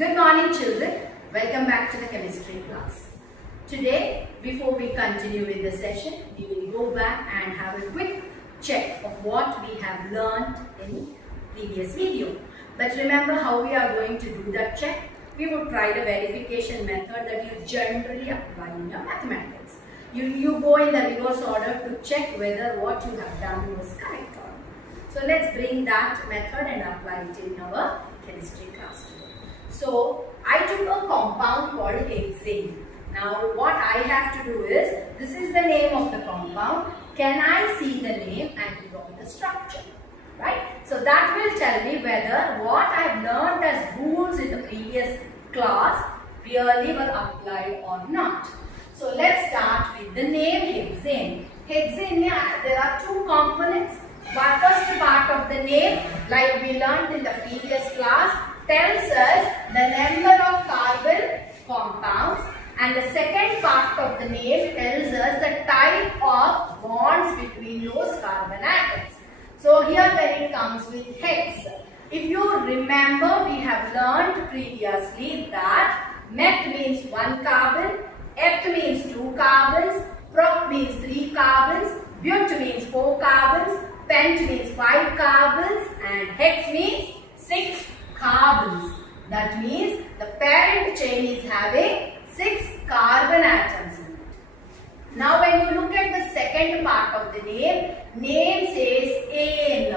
Good morning children, welcome back to the chemistry class. Today, before we continue with the session, we will go back and have a quick check of what we have learned in previous video. But remember how we are going to do that check? We would try the verification method that you generally apply in your mathematics. You go in the reverse order to check whether what you have done was correct or not. So let's bring that method and apply it in our chemistry class today. So I took a compound called hexane. Now what I have to do is, this is the name of the compound. Can I see the name and draw the structure? Right? So that will tell me whether what I have learned as rules in the previous class really were applied or not. So let's start with the name hexane. Hexane, there are two components. But first part of the name, like we learned in the previous class, tells us the number of carbon compounds, and the second part of the name tells us the type of bonds between those carbon atoms. So here when it comes with hex, if you remember, we have learned previously that meth means 1 carbon, eth means 2 carbons, prop means 3 carbons, but means 4 carbons, pent means 5 carbons, and hex means 6 carbons. That means the parent chain is having 6 carbon atoms in it. Now when you look at the second part of the name says ane.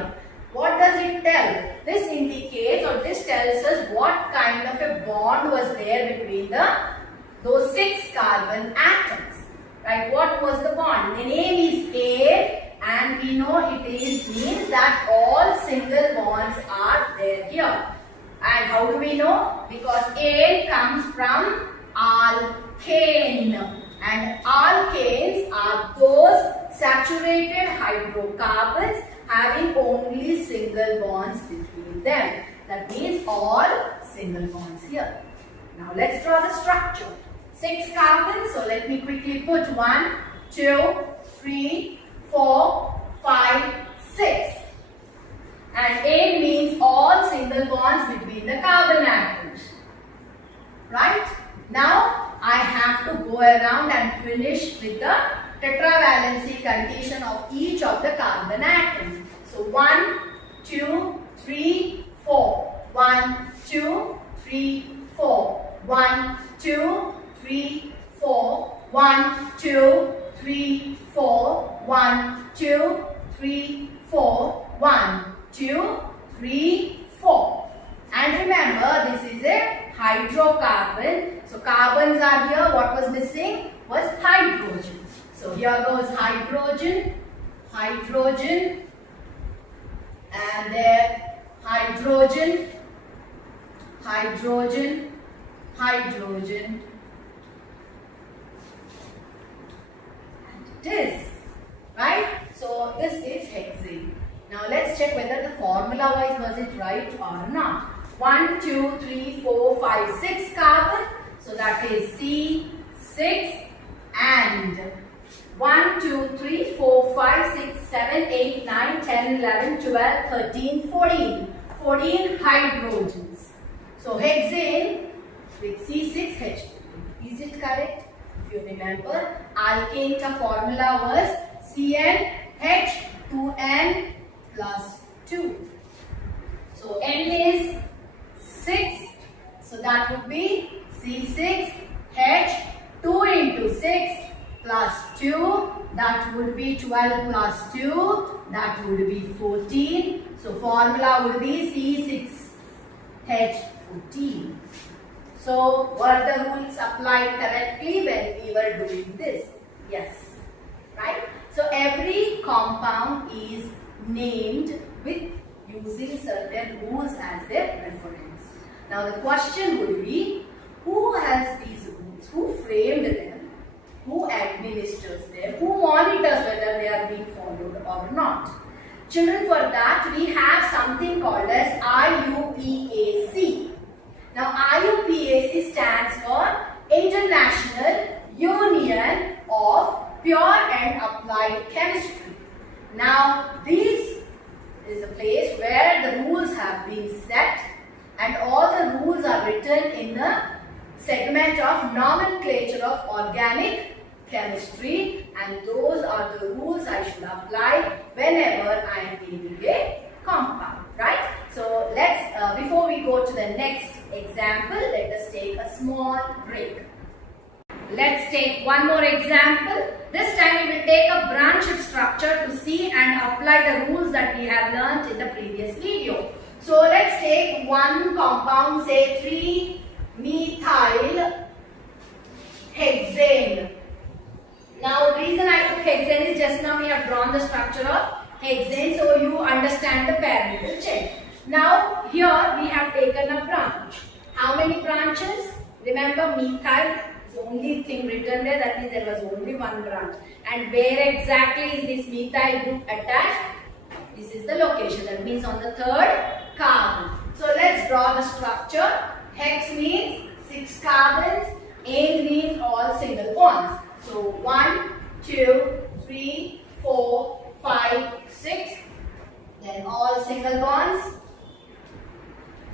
What does it tell? This indicates, or this tells us what kind of a bond was there between those 6 carbon atoms. Right? What was the bond? The name is ane, and we know it means that all single bonds are there here. And how do we know? Because ane comes from alkane, and alkanes are those saturated hydrocarbons having only single bonds between them. That means all single bonds here. Now let's draw the structure. 6 carbons, so let me quickly put 1, 2, 3, 4, 5, 6. And ane means all single bonds between the carbon atoms. Right? Now I have to go around and finish with the tetravalency condition of each of the carbon atoms. So 1, 2, 3, 4. 1, 2, 3, 4. 1, 2, 3, 4. 1, 2, 3, 4. 1, 2, 3, 4. 1, 2, 3, 4. And remember, this is a hydrocarbon. So carbons are here. What was missing was hydrogen. So here goes hydrogen, hydrogen, and there hydrogen, hydrogen, hydrogen, and it is. Right? So this is hexane. Now let's check whether the formula wise was it right or not. 1, 2, 3, 4, 5, 6 carbon. So that is C6 and 1, 2, 3, 4, 5, 6, 7, 8, 9, 10, 11, 12, 13, 14. 14 hydrogens. So hexane with C6H2. Is it correct? If you remember, alkane ka formula was CnH2n plus 2. So N is 6. So that would be C6H 2 into 6 plus 2. That would be 12 plus 2. That would be 14. So formula would be C6H14. So were the rules applied correctly when we were doing this? Yes. Right? So every compound is named with using certain rules as their reference. Now the question would be, who has these rules? Who framed them? Who administers them? Who monitors whether they are being followed or not? Children, for that we have something called as IUPAC. Now IUPAC stands for International Union of Pure and Applied Chemistry. Now this is a place where the rules have been set and all the rules are written in the segment of nomenclature of organic chemistry, and those are the rules I should apply whenever I am naming a compound, right? So let's, before we go to the next example, let us take a small break. Let's take one more example. This time we will take a branch structure to see and apply the rules that we have learnt in the previous video. So let's take one compound, say 3-methyl hexane. Now the reason I took hexane is just now we have drawn the structure of hexane, so you understand the parental chain. Now here we have taken a branch. How many branches? Remember, methyl is the only thing written there, that means there was only one branch. And where exactly is this methyl group attached? This is the location, that means on the third carbon. So let's draw the structure. Hex means 6 carbons, ane means all single bonds. So 1, 2, 3, 4, 5, 6, then all single bonds.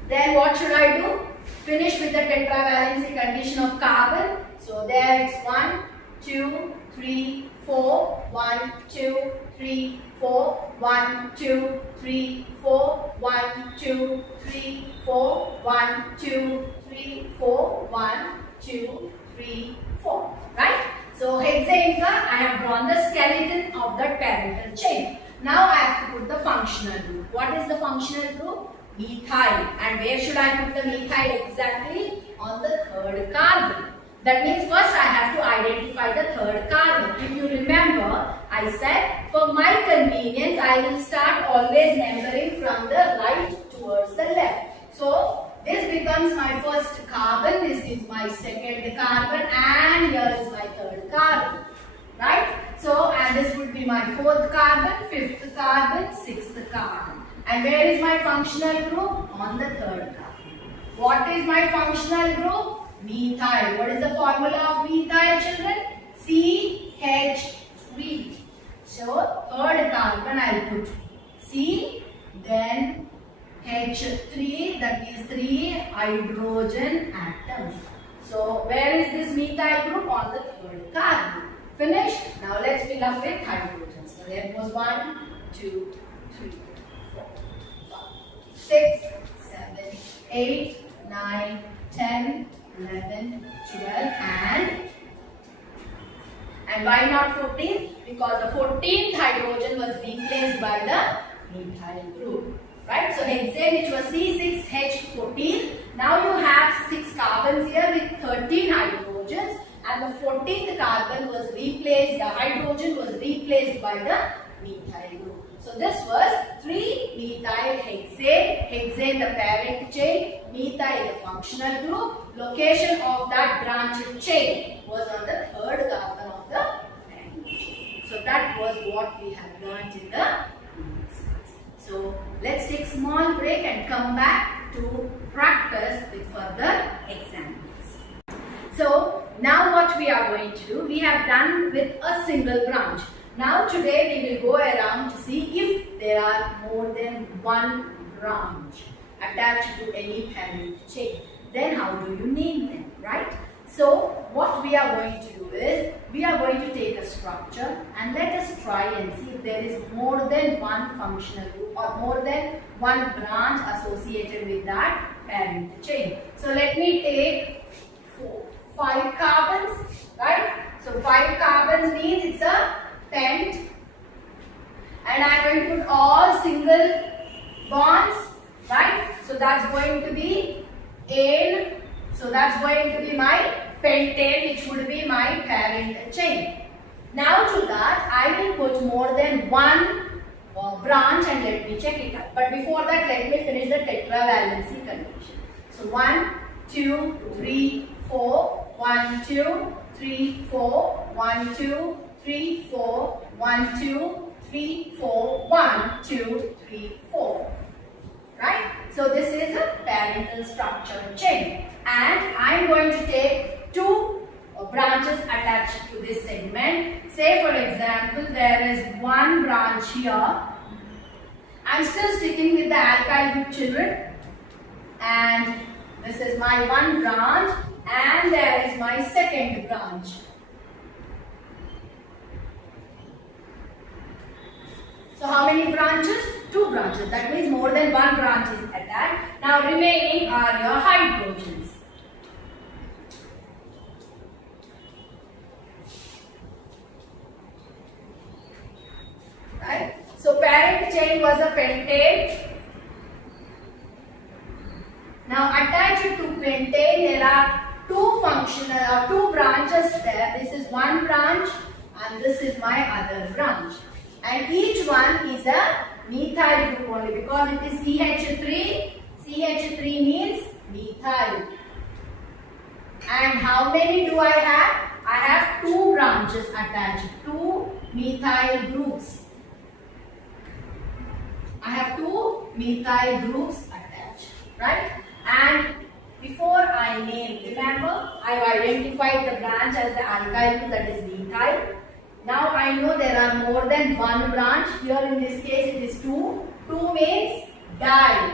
Then what should I do? Finish with the tetravalency condition of carbon. So there it's 1, 2, 3, 4, 1, 2, 3, 4, 1, 2, 3, 4, 1, 2, 3, 4, 1, 2, 3, 4, 1, 2, 3, 4. Right? So hexane, I have drawn the skeleton of the parental chain. Now I have to put the functional group. What is the functional group? Methyl. And where should I put the methyl exactly? On the third carbon. That means first I have to identify the third carbon. If you remember, I said for my convenience I will start always numbering from the right towards the left. So this becomes my first carbon, this is my second carbon, and here is my third carbon. Right? So, and this would be my fourth carbon, fifth carbon, sixth carbon. And where is my functional group? On the third carbon. What is my functional group? Methyl. What is the formula of methyl, children? CH3. So, third carbon I will put C, then H3, that means 3 hydrogen atoms. So, where is this methyl group? On the third carbon. Finished? Now, let's fill up with hydrogens. So, there goes 1, 2, 3, 4, 5, 6, 7, 8, 9, 10, 11, 12, and why not 14? Because the 14th hydrogen was replaced by the methyl group. Right? So hexane, which was C6H14. Now you have 6 carbons here with 13 hydrogens, and the 14th carbon was replaced, the hydrogen was replaced by the methyl group. So this was 3-methyl hexane, hexane the parent chain, methyl the functional group. Location of that branched chain was on the third carbon of the parent chain. So that was what we have learned in the previous class. So let's take a small break and come back to practice with further examples. So now what we are going to do, we have done with a single branch. Now today we will go around to see if there are more than one branch attached to any parent chain. Then how do you name them, right? So what we are going to do is, we are going to take a structure and let us try and see if there is more than one functional group or more than one branch associated with that parent chain. So let me take 5 carbons, right? So 5 carbons means it's a pent, and I am going to put all single bonds, right? So that's going to be ane, so that's going to be my pentane, which would be my parent chain. Now to that I will put more than one branch and let me check it out. But before that, let me finish the tetravalency condition. So 1, 2, 3, 4, 1, 2, 3, 4, 1, 2, 3, 4, 1, 2, 3, 4, 1, 2, 3, 4. Right? So this is a parental structure chain, and I am going to take 2 branches attached to this segment. Say for example, there is one branch here. I am still sticking with the alkyl group, children. and this is my one branch, and there is my second branch. So how many branches? Two branches. That means more than one branch is attached. Now remaining are your hydrogens. Right? So parent chain was a pentane. Now attached to pentane there are two branches there. This is one branch and this is my other branch. And each one is a methyl group only because it is CH3. CH3 means methyl. And how many do I have? I have two branches attached, two methyl groups. I have two methyl groups attached, right? And before I name, remember, I have identified the branch as the alkyl group, that is methyl. Now I know there are more than one branch. Here in this case it is two. Two means di,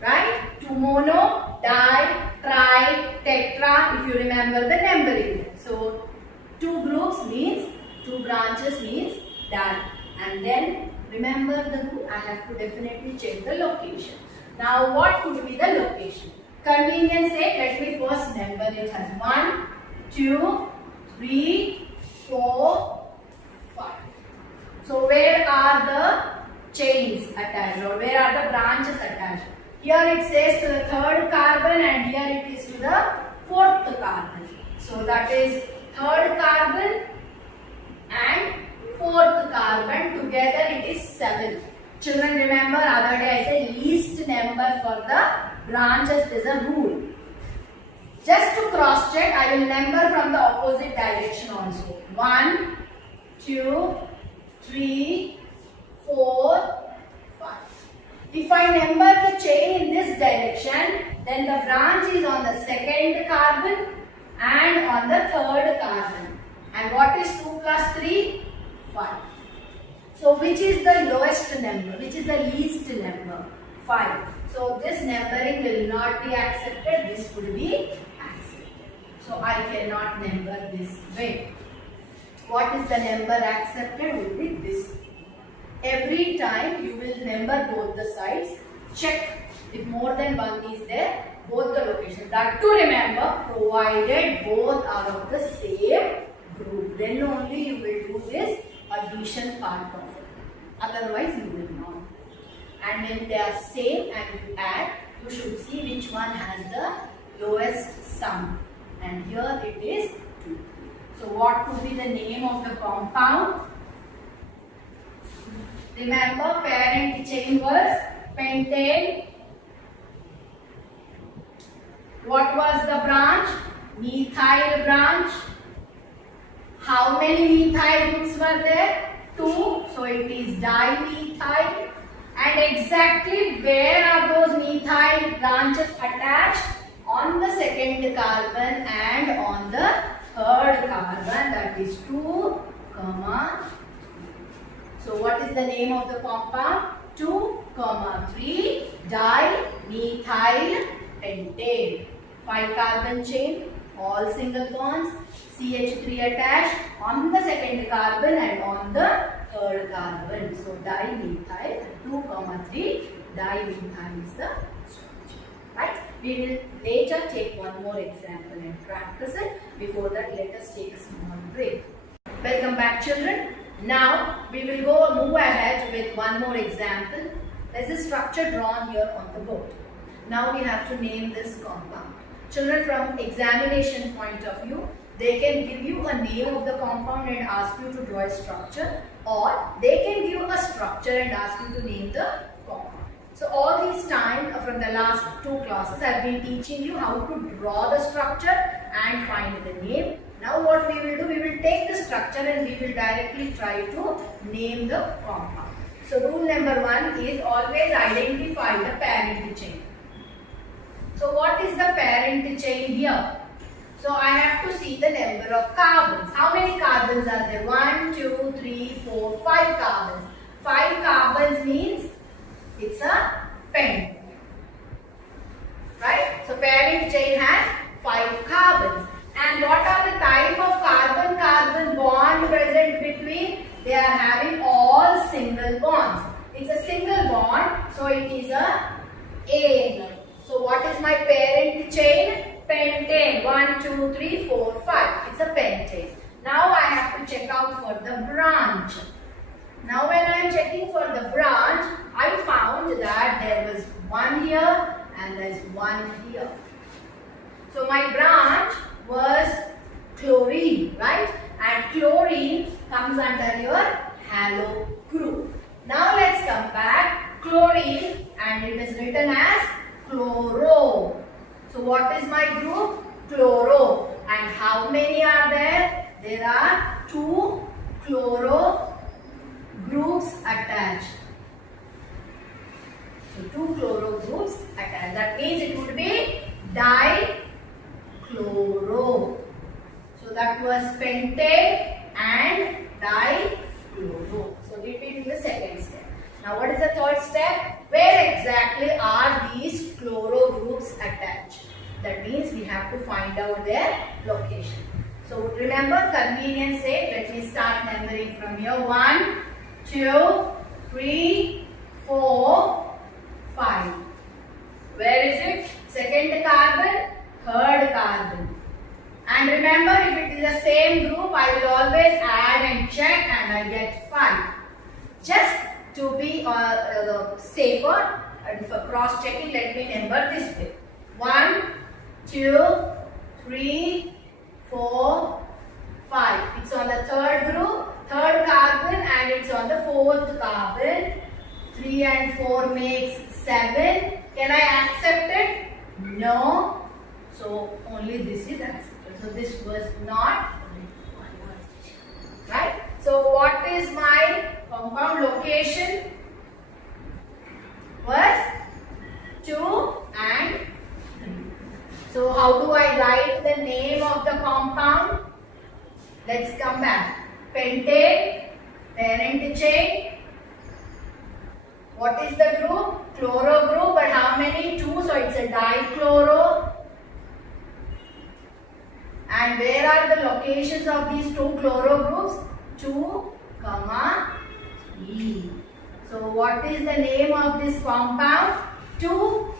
right? Two mono, di, tri, tetra, if you remember the numbering. So two groups means, two branches means that. And then remember the group, I have to definitely check the location. Now what could be the location? Convenience sake, let me first number it as 1, 2, 3, 4, 5. So where are the chains attached or where are the branches attached? Here it says to the third carbon and here it is to the fourth carbon. So that is third carbon and fourth carbon, together it is 7. Children, remember other day I said least number for the branches is a rule. Just to cross check, I will number from the opposite direction also. 1, 2, 3, 4, 5. If I number the chain in this direction, then the branch is on the second carbon and on the third carbon. And what is 2 plus 3? 5. So which is the lowest number? Which is the least number? 5. So this numbering will not be accepted. This will be accepted. So I cannot number this way. What is the number accepted? Will be this. Every time you will number both the sides. Check if more than one is there, both the locations. That to remember, provided both are of the same group. Then only you will do this addition part of it. Otherwise you will not. And when they are same and you add, you should see which one has the lowest sum. And here it is 2. So what could be the name of the compound? Remember, parent chain was pentane. What was the branch? Methyl branch. How many methyl groups were there? 2. So it is dimethyl. And exactly where are those methyl branches attached? On the second carbon and on the third carbon, that is 2, comma. So what is the name of the compound? 2, 3 dimethyl pentane. 5 carbon chain, all single bonds, CH3 attached on the second carbon and on the third carbon. So dimethyl, 2, 3 dimethyl is the structure. Right? We will later take one more example and practice it. Before that, let us take a small break. Welcome back, children. Now we will move ahead with one more example. There is a structure drawn here on the board. Now we have to name this compound. Children, from examination point of view, they can give you a name of the compound and ask you to draw a structure, or they can give a structure and ask you to name the compound. So all this time from the last 2 classes I have been teaching you how to draw the structure and find the name. Now what we will do, we will take the structure and we will directly try to name the compound. So rule number 1 is always identify the parent chain. So what is the parent chain here? So I have to see the number of carbons. How many carbons are there? 1, 2, 3, 4, 5 carbons. 5 carbons means it's a pentane. right? So parent chain has 5 carbons. And what are the type of carbon-carbon bond present between? They are having all single bonds. It's a single bond, so it is a ane. So what is my parent chain? Pentane. 1, 2, 3, 4, 5. It's a pentane. Now I have to check out for the branch. Now when I am checking for the branch, I found that there was one here and there is one here. So my branch was chlorine, right? And chlorine comes under your halo group. Now let's come back. Chlorine, and it is written as chloro. So what is my group? Chloro. And how many are there? There are 2 chloro groups attached. So 2 chloro groups attached. That means it would be dichloro. So that was pentane and dichloro. So we did in the second step. Now what is the third step? Where exactly are these chloro groups attached? That means we have to find out their location. So remember, convenience sake, let me start numbering from here. 1, 2, 3, 4, 5. Where is it? Second carbon, third carbon. And remember, if it is the same group, I will always add and check and I get 5. Just to be safer and for cross checking, let me number this way. 1, 2, 3, 4, 5. It's on the third group, third carbon, and it's on the fourth carbon. 3 and 4 makes 7. Can I accept it? No. So only this is accepted. So this was not right. So what is my compound location? Was 2 and 3. So how do I write the name of the compound? Let's come back. Pentane, parent chain. What is the group? Chloro group, but how many? 2, so it's a dichloro. And where are the locations of these 2 chloro groups? 2, 3. So what is the name of this compound? 2,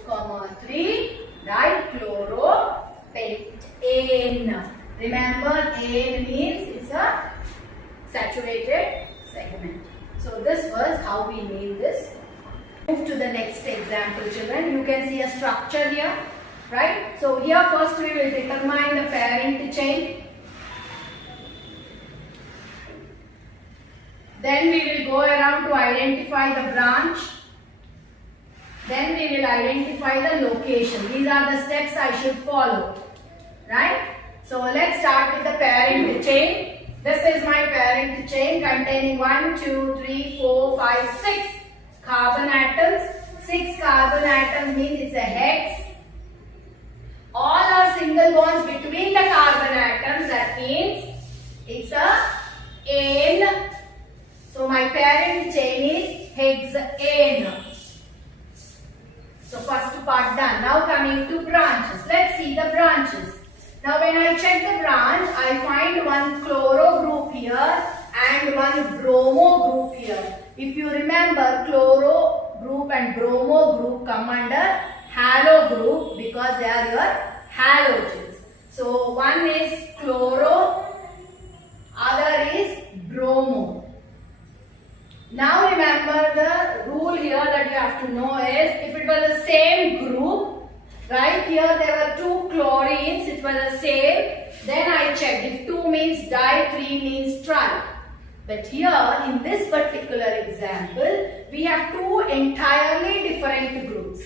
3 dichloropentane. Remember, ane means it's a saturated segment. So this was how we made this. Move to the next example, children. You can see a structure here, right? So here first we will determine the parent chain. Then we will go around to identify the branch. Then we will identify the location. These are the steps I should follow, right? So let's start with the parent chain. This is my parent chain containing 1, 2, 3, 4, 5, 6 carbon atoms. 6 carbon atoms means it's a hex. All are single bonds between the carbon atoms. That means it's a ane. So my parent chain is hexane. So first part done. Now coming to branches. Let's see the branches. Now when I check the branch, I find one chloro group here and one bromo group here. If you remember, chloro group and bromo group come under halo group because they are your halogens. So one is chloro, other is bromo. Now remember, the rule here that you have to know is, if it was the same group, right here there were 2 chlorines, it was the same, then I checked if 2 means di, 3 means tri. But here in this particular example, we have 2 entirely different groups.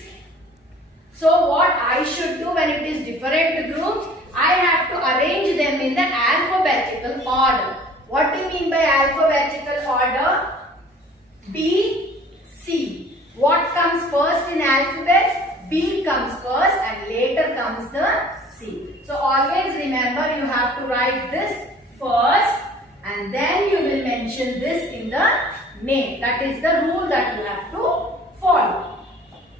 So what I should do when it is different groups, I have to arrange them in the alphabetical order. What do you mean by alphabetical order? B, C. What comes first in alphabet? B comes first and later comes the C. So always remember, you have to write this first and then you will mention this in the name. That is the rule that you have to follow.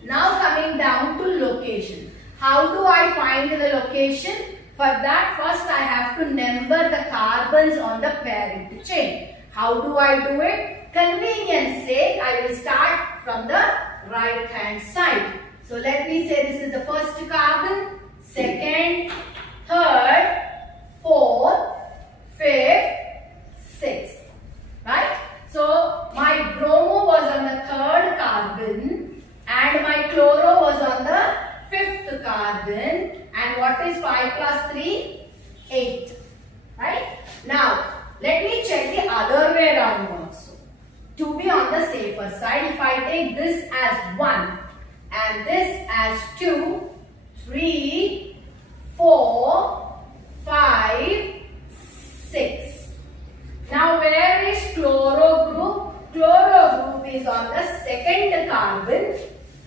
Now coming down to location. How do I find the location? For that, first I have to number the carbons on the parent chain. How do I do it? Convenience sake, I will start from the right hand side. So let me say this is the first carbon, second, third, fourth, fifth, sixth. Right? So my bromo was on the third carbon and my chloro was on the fifth carbon. And what is 5 plus 3? 8. Right? Now, let me check the other way around also. To be on the safer side, if I take this as 1 and this as 2, 3, 4, 5, 6. Now, where is chloro group? Chloro group is on the second carbon.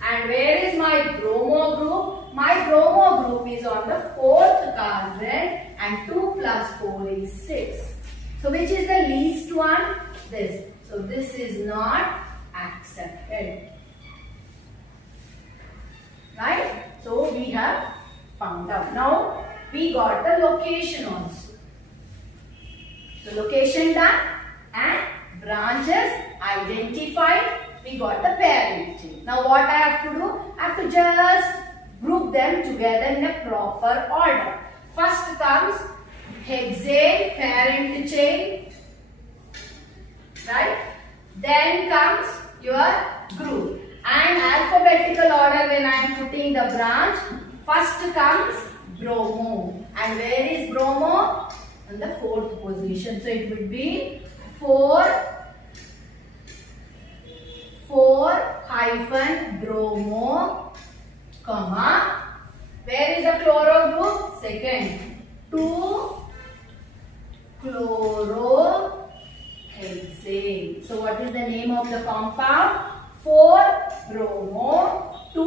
And where is my bromo group? My bromo group is on the fourth carbon and 2 plus 4 is 6. So which is the least one? This. So this is not accepted. Right? So we have found out. Now we got the location also. So location done and branches identified. We got the parent chain. Now what I have to do? I have to just group them together in a proper order. First comes hexane parent chain. Right? Then comes your group. And alphabetical order when I am putting the branch. First comes bromo. And where is bromo? On the fourth position. So it would be 4 hyphen bromo, comma. Where is the chloro group? Second. 2 chloro hexane. So what is the name of the compound? 4 bromo 2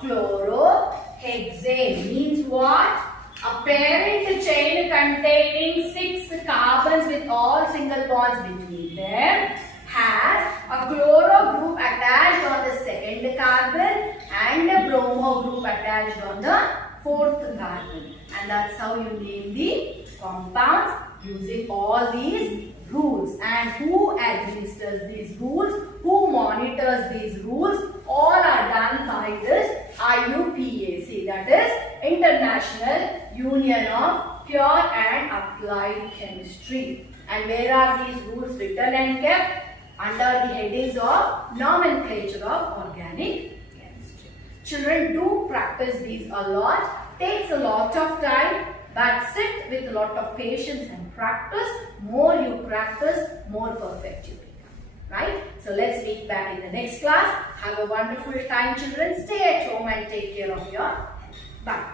chloro hexane. Means what? A parent chain containing 6 carbons with all single bonds between them has a chloro group attached on the second carbon and a bromo group attached on the fourth carbon. And that's how you name the compounds using all these rules. And who administers these rules, who monitors these rules, all are done by this IUPAC, that is International Union of Pure and Applied Chemistry. And where are these rules written and kept? Under the headings of nomenclature of organic chemistry. Children, do practice these a lot. Takes a lot of time, but sit with a lot of patience and practice. More you practice, more perfect you become. Right? So let's meet back in the next class. Have a wonderful time, children. Stay at home and take care of your health. Bye.